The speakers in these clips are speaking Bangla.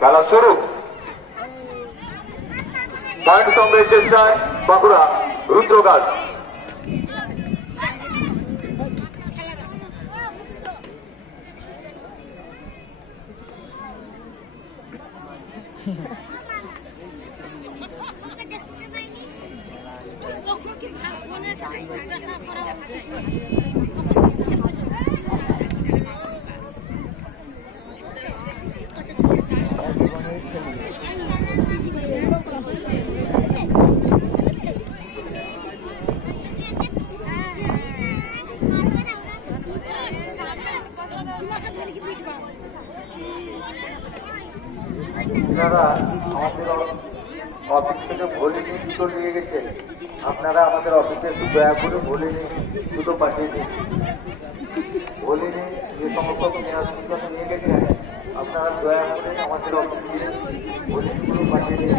খেলা শুরু। পয়েন্ট সংগ্রহের চেষ্টায় বাঁকুড়া রুদ্র গার্লস। আপনারা আমাদের অফিস থেকে ভোলে নিয়ে দুটো নিয়ে গেছেন, আপনারা আমাদের অফিসে একটু দয়া করে ভোলে নিয়ে দুটো পাঠিয়ে দিন। ভোলে নিয়ে যে সমস্ত মেয়াদ নিয়ে গেছেন আপনারা দয়া করে আমাদের অফিসে ভোলেগুলো পাঠিয়ে দিন,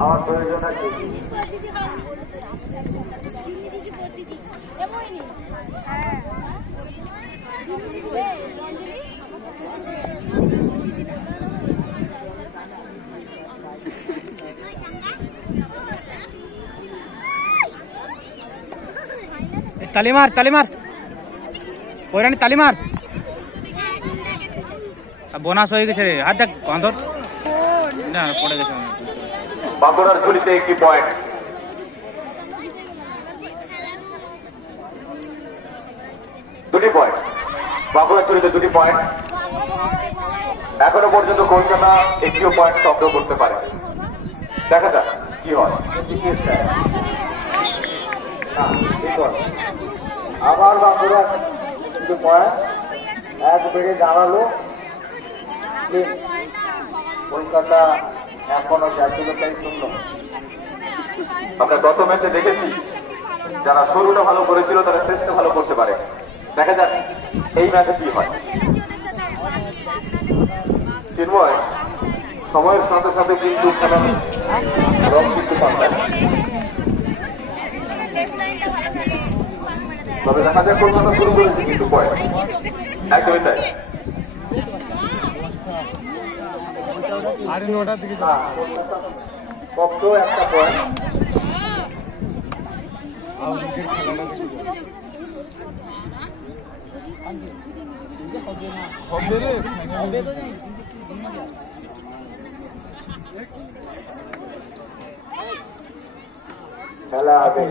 আমার প্রয়োজন আছে। তালিমার তালিমার ওইরানি তালিমার বোনাস হয়ে গেছে রে। হাত দেখ বাঁধর না পড়ে গেছে। বাঁকুড়ার ঝুলিতে একটি পয়েন্ট। দুটি পয়েন্ট বাঁকুড়ার ঝুলিতে, দুটি পয়েন্ট। এখনো পর্যন্ত কলকাতা একটিও পয়েন্ট সংগ্রহ করতে পারে। দেখা যাক কি হয়। আবার বাঁকুড়া দুটো পয়েন্ট এক বেড়ে দাঁড়ালো। কলকাতা এখনো জাতীয়তাই শূন্য। আমরা গত ম্যাচে দেখেছি যারা শুরুটা ভালো করেছিল তারা শেষটা ভালো করতে পারে। দেখা যাক এই ম্যাচে কি হয়। চিন্ময়, সময়ের সাথে সাথে কিন্তু খেলার রং কিন্তু পাল্টায়। তবে দেখা যায় কলকাতা শুরু করেছে কিন্তু পয়েন্ট একদমই তাই। কত একটা পয়েন্ট। খেলা হবে,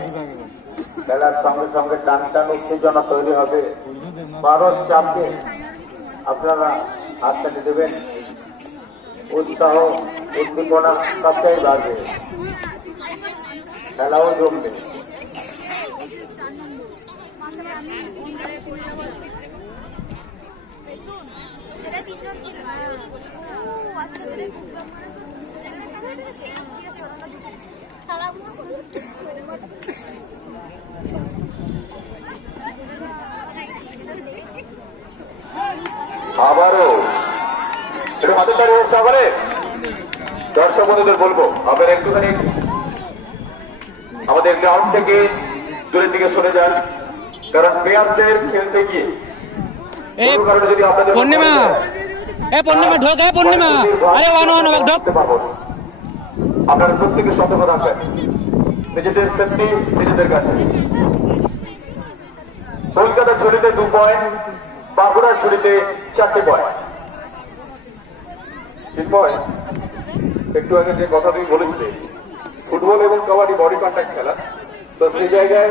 খেলার সঙ্গে সঙ্গে টান টান উত্তেজনা তৈরি হবে। ভারত চাপে আপনারা হাততালি দেবেন, উৎসাহ উদ্দীপনা সবটাই বাড়বে, খেলাও জমবে। আবারও এটা হাতে তাড়ি হচ্ছে। আবারে দর্শক বন্ধুদের বলবো আপনারা একটুখানি আমাদের গ্রাউন্ড থেকে দূরের দিকে সরে যান, কারণ প্লেয়ারদের খেলতে গিয়ে কারণে যদি আপনাদের পূর্ণিমা ঢোক, পূর্ণিমা আরে ঢোক। আপনারা প্রত্যেকে সতর্ক থাকবেন, নিজেদের সেফটি নিজেদের কাছে। কলকাতার ঝুলিতে 2 পয়েন্ট, বাঁকুড়ার ঝুলিতে 4টি পয়েন্ট। চিন্ময়, একটু আগে যে কথা তুমি বলেছিলে ফুটবল এবং কাবাডি বডি কন্ট্যাক্ট খেলা, তো সেই জায়গায়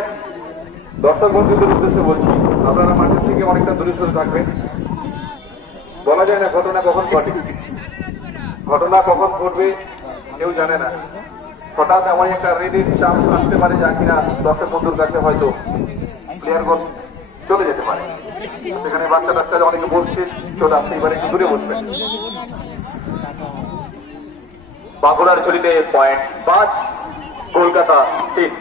দর্শক বন্ধুদের উদ্দেশ্যে বলছি আপনারা মাঠের থেকে অনেকটা দূরে সরে থাকবেন। বলা যায় না ঘটনা কখন ঘটে, ঘটনা কখন ঘটবে কেউ জানে না। হঠাৎ এমন একটা রেডের চাপ আসতে পারে যা কিনা দর্শক বন্ধুর কাছে হয়তো প্লেয়ারগণ চলে যেতে পারে। সেখানে বাচ্চা টাচ্চা অনেকে বসছে, চলে আসতে এবারে একটু দূরে বসবেন। বাঁকুড়ার ঝুলিতে পয়েন্ট 5, কলকাতা 3।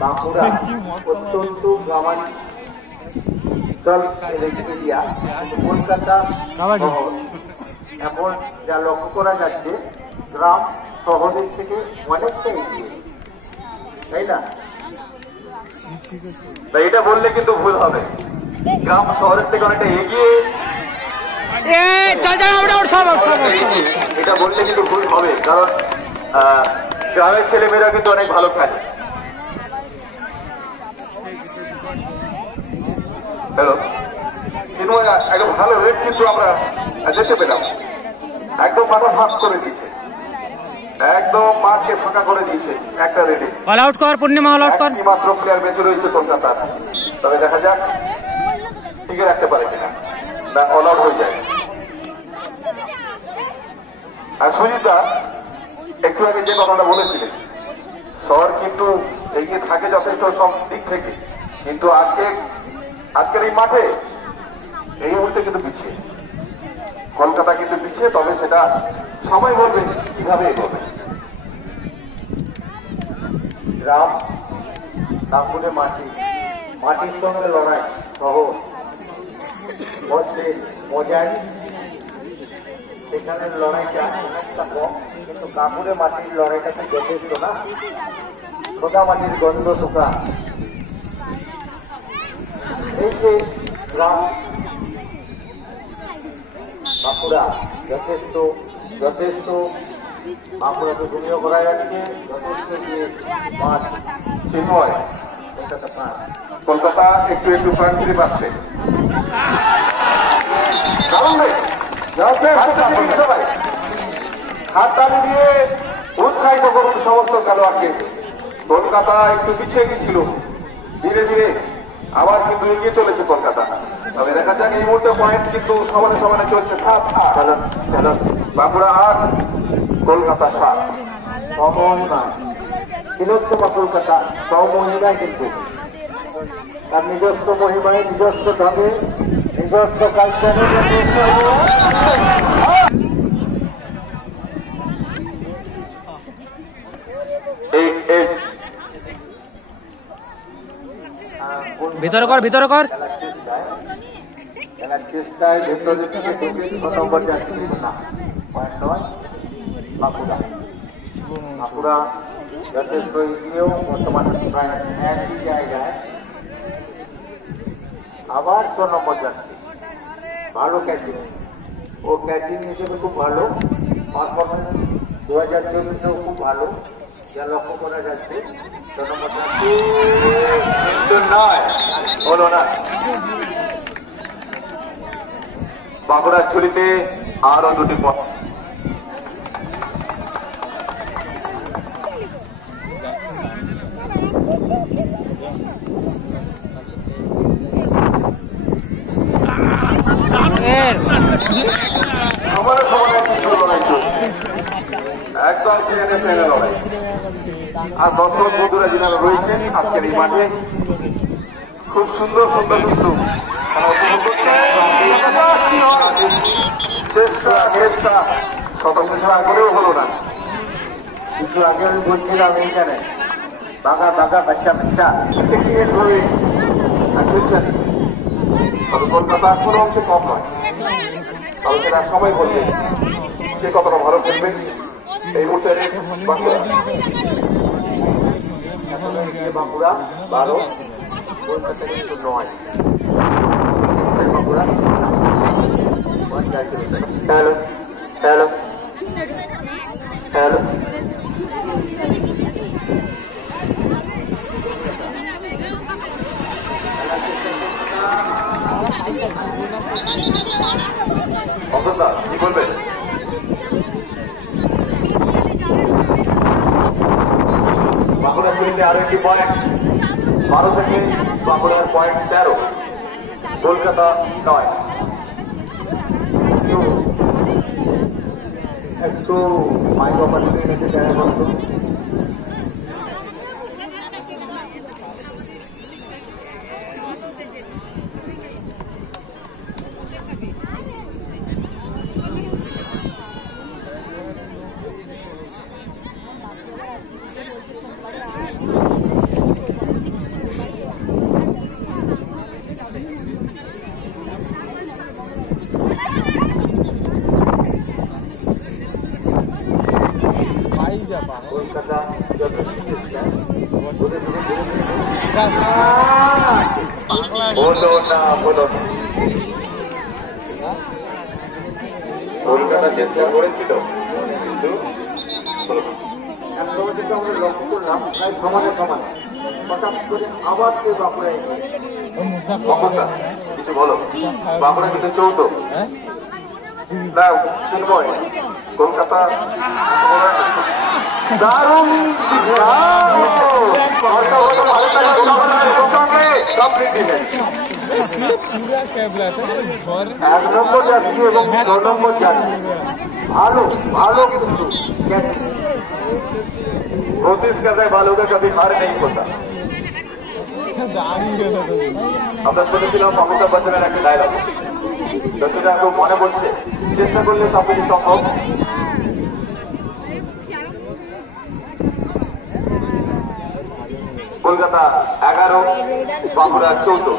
বাঁকুড়া অত্যন্ত গ্রামাঞ্চল কলকাতা এখন যা লক্ষ্য করা যাচ্ছে গ্রাম শহরের থেকে অনেকটা এগিয়ে, তাই না? এটা বললে কিন্তু ভুল হবে, গ্রাম শহরের থেকে অনেকটা এগিয়ে এটা বললে কিন্তু ভুল হবে, কারণ গ্রামের ছেলেমেয়েরা কিন্তু অনেক ভালো খেলে। হ্যালো, একদম ভালো রেট কিন্তু আমরা দেখতে পেলাম, একদম মাথা ফাঁস করে দিয়েছে, একদম মাঠকে ফাঁকা করে দিয়েছে একটা রেটে। অল আউট কর পূর্ণিমা, অল আউট কর। মাত্র প্লেয়ার বেঁচে রয়েছে কলকাতার, তবে দেখা যাক টিকে রাখতে পারে কিনা, না অল আউট হয়ে যায়। আর সুজিতা একটু আগে যে কথাটা বলেছিলেন, শহর কিন্তু এগিয়ে থাকে যথেষ্ট সব দিক থেকে, কিন্তু আজকের এই মাঠে এই মুহূর্তে কিন্তু পিছিয়ে, কলকাতা কিন্তু পিছিয়ে, তবে সেটা সময় বলবে কিভাবে এগোবে। গ্রাম তারপরে মাটি, মাটির সঙ্গে লড়াই শহর মধ্যে মজার, সেখানে লড়াইটা অনেকটা কম, কিন্তু কাপড়ে মাটির লড়াইটা তো যথেষ্ট না। সোদা মাটির গন্ধ শুকা, এই যে গ্রাম বাঁকুড়া যথেষ্ট যথেষ্ট বাঁকুড়াকে ঘুমিয়ে করা যাচ্ছে, যথেষ্ট যে মাঠ চিন্ময়, কলকাতা একটু একটু প্রাণ ফিরে পাচ্ছে। হাত তালি দিয়ে উৎসাহিত করুন সমস্ত খেলোয়াড়কে। কলকাতা একটু পিছিয়ে গেছিল, ধীরে ধীরে আবার কিন্তু এগিয়ে চলেছে কলকাতা। তবে দেখা যাক এই মুহূর্তে পয়েন্ট কিন্তু সমানে সমানে চলছে 7-8। বাঁকুড়া 8, কলকাতা 7। সমমহিমা তিলোত্তমা কলকাতা সমমহিমায়, কিন্তু তার নিজস্ব মহিমায়, নিজস্ব ঢঙে, নিজস্ব কালচারে ভিতরে কর, ভিতরে কর। খেলার চেষ্টায় ভেতরে থেকে 6 নম্বর যাচ্ছে না, পয়েন্ট নয় বাঁকুড়া। বাঁকুড়া যথেষ্ট এগিয়েও বর্তমানে প্রায় একই জায়গায়। আবার 6 নম্বর যাচ্ছে, ভালো ক্যাচিং, ও ক্যাচিং হিসেবে খুব ভালো পারফরমেন্স, 2024-এও খুব ভালো, যা লক্ষ্য করা যাচ্ছে। 6 নম্বর যাচ্ছে নয়, হলো না। বাঁকুড়ার ঝুলিতে আরো 2টি পয়েন্ট। একদম ট্রেনে লড়াই। আর দর্শক বন্ধুরা যারা রয়েছেন আজকের এই মাঠে, খুব সুন্দর সুন্দর কিন্তু চেষ্টা শতশেষের আগেও হলো না। কিছু আগে আমি বলছিলাম এইখানে বাঘা বাঘা বাচ্চা বাচ্চা খেলছেন, তবে কলকাতা কোনো অংশে কম নয়। তবে সেটা সবাই বলবে কে কতটা ভালো খেলবে। এই মুহূর্তে বাঁকুড়া বাঁকুড়া 12, কলকাতা কিন্তু 9। বাঁকুড়া হ্যালো হ্যালো হ্যালো অন্তদা কি বলবেন? বাঁকুড়া ছেলেতে আরো একটি পয়েন্ট, 12 থেকে বাঁকুড়ার পয়েন্ট 13, কলকাতা 9। একটু মাইক অপারেটরের কাছে দেখা করতো। কলকাতা যথেষ্ট চেষ্টা ধরে ধরে ধরে বলো না বলো না। কলকাতা চেষ্টা করেছিল কিন্তু হলো না। একসময় থেকে আমরা লক্ষ্য করলাম প্রায় সমানে সমানে হঠাৎ করে আবার কেউ বাঁকুড়ায় বাঁকুড়া, কিছু বলো। বাঁকুড়া কিন্তু চৌদ্দ না চিন্ময় কলকাতা দারুণ এক নম্বর যাত্রী এবং 2 নম্বর যাত্রী ভালো ভালো কিন্তু कोशिश कर रहे बालों का कभी हार नहीं होता। আমরা শুনেছিলাম অমিতাভ বচ্চনের একটা ডায়লগ, তো সেটা এখন মনে পড়ছে, চেষ্টা করলে সবকিছু সম্ভব। কলকাতা 11, বাঁকুড়া 14।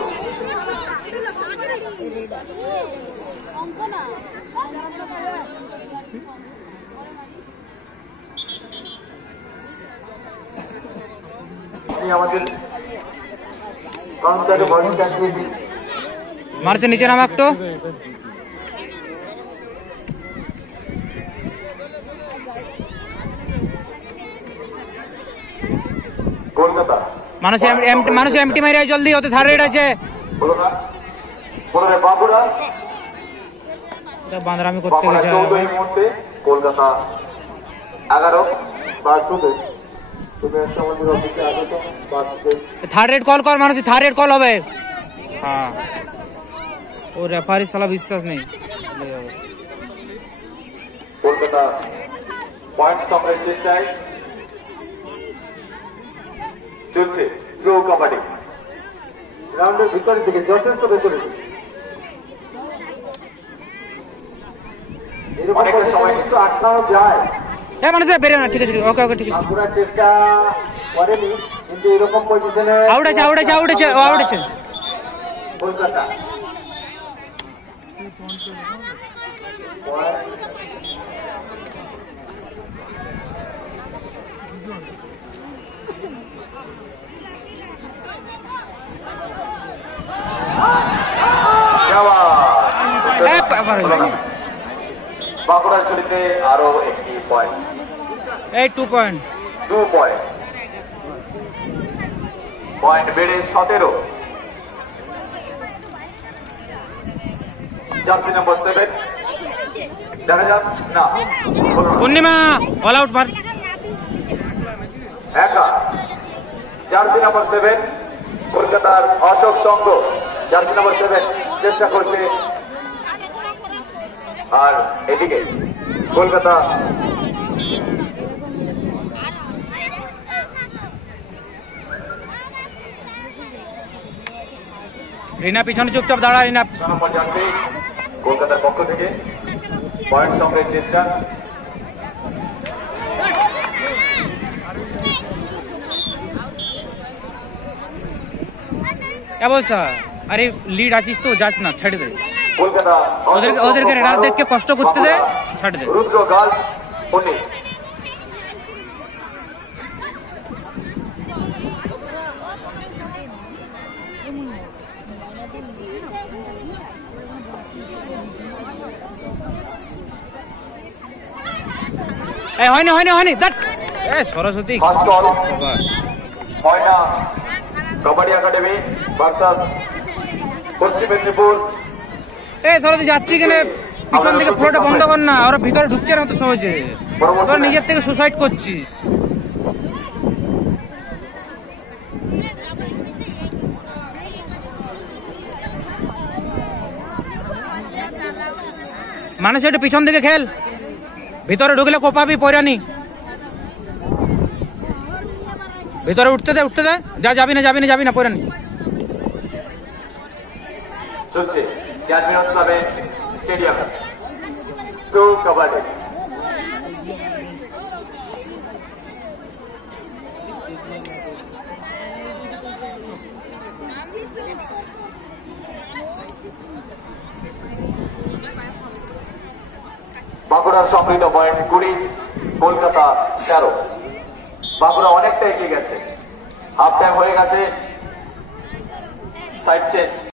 আমাদের কর্মচারী ভলিউম চালিয়ে দিই। মারছে নিচে নামা একটু। কলকাতা মানুষ এমটি মাইরা জলদি, ওতে থার্ড রেড আছে। বলো না বলো রে বাঁকুড়া বান্দরামি করতে গেছে। 14 এই মুহূর্তে, কলকাতা 11 বা শুধু তুমি একটা আমাদের অফিসে আসো তো বাসে থার্ড রেড কল কর, মানুষ থার্ড রেড কল হবে। হ্যাঁ, ও রেফারি সালা বিশ্বাস নেই। কলকাতা পয়েন্ট সংগ্রহের চেষ্টায় চলছে প্রো কাবাডি। গ্রাউন্ডের ভিতরের দিকে যথেষ্ট ভেতরে অনেকটা সময় কিন্তু আটকানো যায়। হ্যাঁ মানুষ বেরিয়ে না, ঠিক আছে ওকে ওকে ঠিক আছে। বাঁকুড়ার চেষ্টা করেনি কিন্তু এরকম পজিশনে আউট আছে আউট আছে আউট আছে আউট আছে। কলকাতা বাঁকুড়ার ছড়িতে আরো একটি পয়েন্ট, এই 2 পয়েন্ট 2 পয়েন্ট, পয়েন্ট বেড়ে 17। জার্সি নম্বর 7 দেখা যাক না হলো না। পূর্ণিমা অল আউট মার। একা জার্সি নম্বর 7 কলকাতার অশোক সংঘ, জার্সি নম্বর 7 চেষ্টা করছে। আর এদিকে কলকাতা রিনা পিছনে চুপচাপ দাঁড়া। রিনা নম্বর জার্সি কলকাতার পক্ষ থেকে পয়েন্ট সংগ্রহের চেষ্টা। क्या বলছা? আরে লিড আছিস তো, যাস না, ছেড়ে দে। কলকাতা ওদেরকে রাত দেখকে কষ্ট করতে দে, ছেড়ে দে। রুদ্র গার্লস 19। এই হয়নি হয়নি হয়নি that a Saraswati first call Moyna kabaddi academy versus পশ্চিম মেদিনীপুর। এই সরস্বতী যাচ্ছি কেন? পিছন থেকে ফ্লোটা বন্ধ কর না, ওরা ভিতরে ঢুকছে না তো সহজে। তোরা নিজের থেকে সুসাইড করছিস। মানুষ একটু পিছন দিকে খেল, ভিতরে ঢুকলে কোপাবি পয়রানি। ভিতরে উঠতে দে উঠতে দে, যা যাবি না পয়রানি। চলছে জাজমিরন ক্লাবে স্টেডিয়াম প্রো কাবাডি। বাঁকুড়ার সমৃদ্ধ পয়েন্ট 20, কলকাতা 13। বাঁকুড়া অনেকটা এগিয়ে গেছে। হাফ টাইম হয়ে গেছে, সাইড চেঞ্জ।